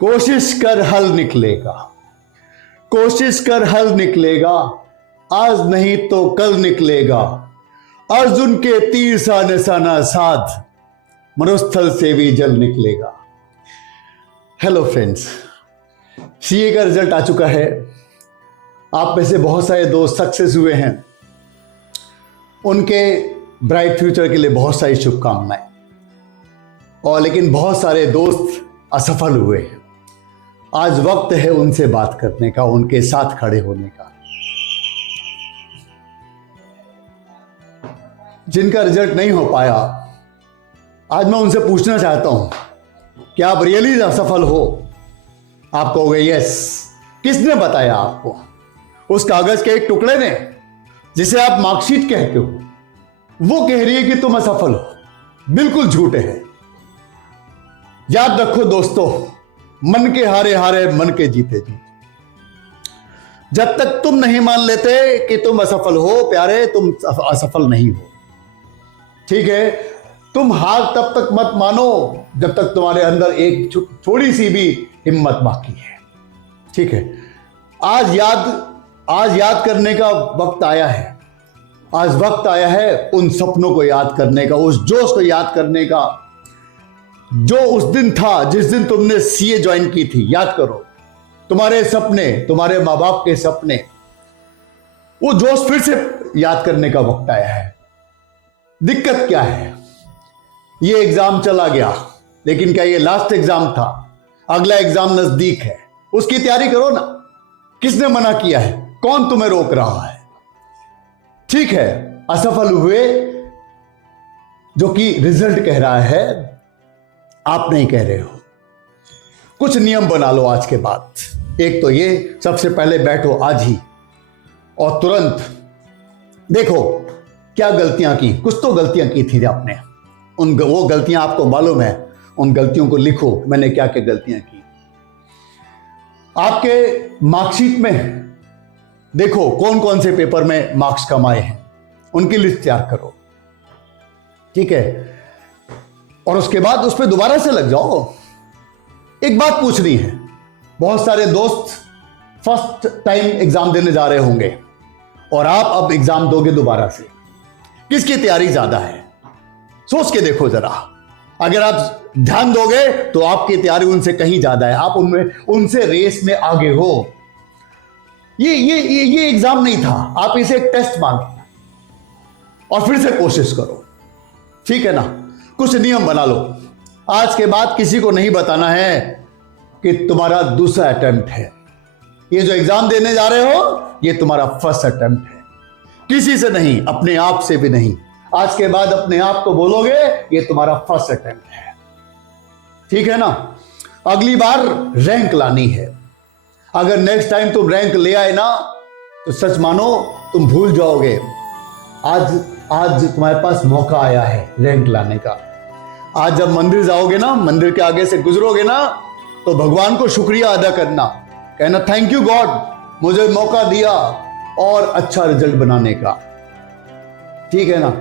कोशिश कर हल निकलेगा, कोशिश कर हल निकलेगा, आज नहीं तो कल निकलेगा। अर्जुन के तीर सा निशाना साध, मरुस्थल से भी जल निकलेगा। हेलो फ्रेंड्स, सीए का रिजल्ट आ चुका है। आप में से बहुत सारे दोस्त सक्सेस हुए हैं, उनके ब्राइट फ्यूचर के लिए बहुत सारी शुभकामनाएं। और लेकिन बहुत सारे दोस्त असफल हुए हैं। आज वक्त है उनसे बात करने का, उनके साथ खड़े होने का। जिनका रिजल्ट नहीं हो पाया, आज मैं उनसे पूछना चाहता हूं कि आप रियली असफल हो? आप कहोगे यस। किसने बताया आपको? उस कागज के एक टुकड़े ने, जिसे आप मार्कशीट कहते हो, वो कह रही है कि तुम असफल हो। बिल्कुल झूठे हैं। याद रखो दोस्तों, मन के हारे हारे, मन के जीते जीते। जब तक तुम नहीं मान लेते कि तुम असफल हो प्यारे, तुम असफल नहीं हो। ठीक है, तुम हार तब तक मत मानो जब तक तुम्हारे अंदर एक थोड़ी सी भी हिम्मत बाकी है। ठीक है, आज याद करने का वक्त आया है। आज वक्त आया है उन सपनों को याद करने का, उस जोश को याद करने का जो उस दिन था जिस दिन तुमने सीए ज्वाइन की थी। याद करो तुम्हारे सपने, तुम्हारे माँ बाप के सपने, वो जोश फिर से याद करने का वक्त आया है। दिक्कत क्या है? ये एग्जाम चला गया, लेकिन क्या ये लास्ट एग्जाम था? अगला एग्जाम नजदीक है, उसकी तैयारी करो ना। किसने मना किया है? कौन तुम्हें रोक रहा है? ठीक है, असफल हुए जो कि रिजल्ट कह रहा है, आप नहीं कह रहे हो। कुछ नियम बना लो आज के बाद। एक तो ये, सबसे पहले बैठो आज ही और तुरंत देखो क्या गलतियां की। कुछ तो गलतियां की थी आपने, वो गलतियां आपको मालूम है। उन गलतियों को लिखो, मैंने क्या क्या गलतियां की। आपके मार्कशीट में देखो कौन कौन से पेपर में मार्क्स कमाए हैं, उनकी लिस्ट तैयार करो। ठीक है, और उसके बाद उस पर दोबारा से लग जाओ। एक बात पूछनी है, बहुत सारे दोस्त फर्स्ट टाइम एग्जाम देने जा रहे होंगे और आप अब एग्जाम दोगे दोबारा से। किसकी तैयारी ज्यादा है? सोच के देखो जरा। अगर आप ध्यान दोगे तो आपकी तैयारी उनसे कहीं ज्यादा है, आप उनसे रेस में आगे हो। ये एग्जाम नहीं था, आप इसे एक टेस्ट मानो और फिर से कोशिश करो। ठीक है ना? कुछ नियम बना लो। आज के बाद किसी को नहीं बताना है कि तुम्हारा दूसरा अटेम्प्ट है। ये जो एग्जाम देने जा रहे हो, ये तुम्हारा फर्स्ट अटेम्प्ट है। किसी से नहीं, अपने आप से भी नहीं। आज के बाद अपने आप को बोलोगे ये तुम्हारा फर्स्ट अटेम्प्ट है। ठीक है ना? अगली बार रैंक लानी है। अगर नेक्स्ट टाइम तुम रैंक ले आए ना, तो सच मानो तुम भूल जाओगे। आज तुम्हारे पास मौका आया है रैंक लाने का। आज जब मंदिर जाओगे ना, मंदिर के आगे से गुजरोगे ना, तो भगवान को शुक्रिया अदा करना, कहना थैंक यू गॉड, मुझे मौका दिया और अच्छा रिजल्ट बनाने का। ठीक है ना?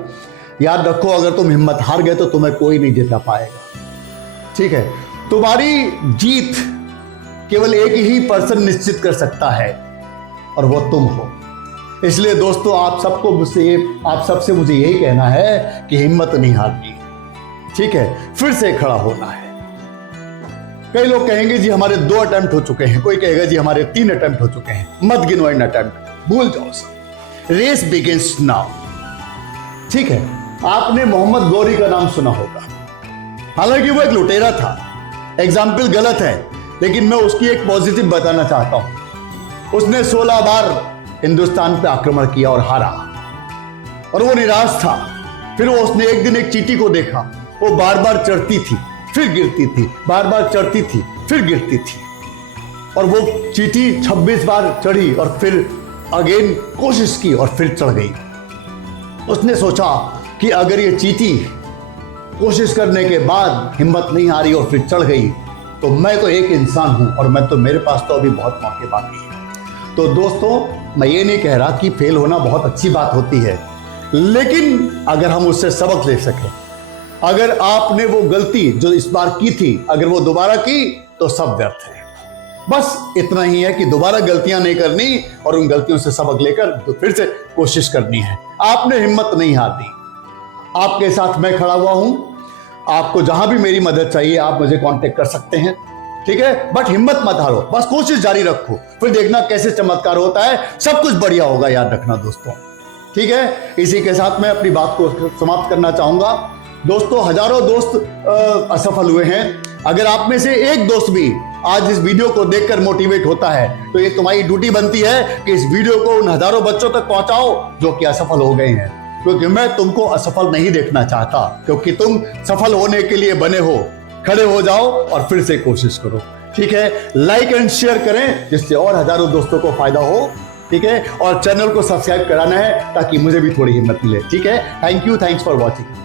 याद रखो, अगर तुम हिम्मत हार गए तो तुम्हें कोई नहीं जिता पाएगा। ठीक है? तुम्हारी जीत केवल एक ही पर्सन निश्चित कर सकता है और वो तुम हो। इसलिए दोस्तों, आप सबसे मुझे यही कहना है कि हिम्मत नहीं हारनी। ठीक है? फिर से खड़ा होना है। कई लोग कहेंगे जी हमारे 2 अटेम्प्ट हो चुके हैं, कोई कहेगा जी हमारे 3 अटेम्प्ट हो चुके हैं। मत गिनो इन अटेम्प्ट, भूल जाओ सब। Race begins now. ठीक है? आपने मोहम्मद गौरी का नाम सुना होगा। हालांकि वो एक लुटेरा था, एग्जाम्पल गलत है, लेकिन मैं उसकी एक पॉजिटिव बताना चाहता हूं। उसने 16 बार हिंदुस्तान पे आक्रमण किया और हारा, और वो निराश था। फिर उसने एक दिन एक चींटी को देखा, वो बार बार चढ़ती थी फिर गिरती थी, बार बार चढ़ती थी फिर गिरती थी, और वो चींटी 26 बार चढ़ी और फिर अगेन कोशिश की और फिर चढ़ गई। उसने सोचा कि अगर ये चींटी कोशिश करने के बाद हिम्मत नहीं हारी और फिर चढ़ गई, तो मैं तो एक इंसान हूं और मेरे पास तो अभी बहुत मौके बाकी है। तो दोस्तों, मैं ये नहीं कह रहा कि फेल होना बहुत अच्छी बात होती है, लेकिन अगर हम उससे सबक ले सकें, अगर आपने वो गलती जो इस बार की थी अगर वो दोबारा की तो सब व्यर्थ है। बस इतना ही है कि दोबारा गलतियां नहीं करनी और उन गलतियों से सबक लेकर तो फिर से कोशिश करनी है। आपने हिम्मत नहीं हारनी। आपके साथ मैं खड़ा हुआ हूं। आपको जहां भी मेरी मदद चाहिए आप मुझे कांटेक्ट कर सकते हैं, ठीक है। बट हिम्मत मत हारो, बस कोशिश जारी रखो, फिर देखना कैसे चमत्कार होता है। सब कुछ बढ़िया होगा, याद रखना दोस्तों, ठीक है। इसी के साथ मैं अपनी बात को समाप्त करना चाहूंगा। दोस्तों, हजारों दोस्त असफल हुए हैं। अगर आप में से एक दोस्त भी आज इस वीडियो को देखकर मोटिवेट होता है तो ये तुम्हारी ड्यूटी बनती है कि इस वीडियो को उन हजारों बच्चों तक पहुंचाओ जो कि असफल हो गए हैं, क्योंकि मैं तुमको असफल नहीं देखना चाहता, क्योंकि तुम सफल होने के लिए बने हो। खड़े हो जाओ और फिर से कोशिश करो, ठीक है। लाइक एंड शेयर करें जिससे और हजारों दोस्तों को फायदा हो, ठीक है। और चैनल को सब्सक्राइब कराना है ताकि मुझे भी थोड़ी हिम्मत मिले, ठीक है। Thank you, thanks for watching.